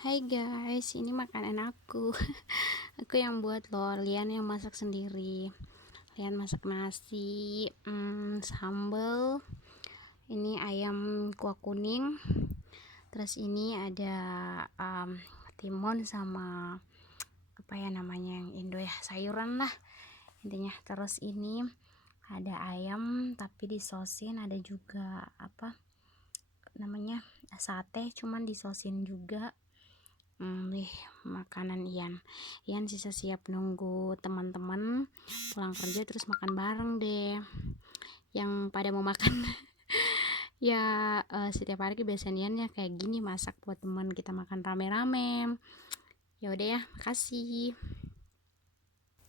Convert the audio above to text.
Hai guys, ini makanan aku. Aku yang buat loh, Lian yang masak sendiri. Lian masak nasi, sambal. Ini ayam kuah kuning. Terus ini ada timun sama apa ya namanya yang Indo ya, sayuran lah intinya. Terus ini ada ayam tapi disosin, ada juga apa namanya sate cuman disosin juga. Nih makanan Ian sisa siap nunggu teman-teman pulang kerja terus makan bareng deh yang pada mau makan. Ya setiap hari kebiasaannya kayak gini, masak buat teman kita makan rame-rame. Ya udah ya, makasih.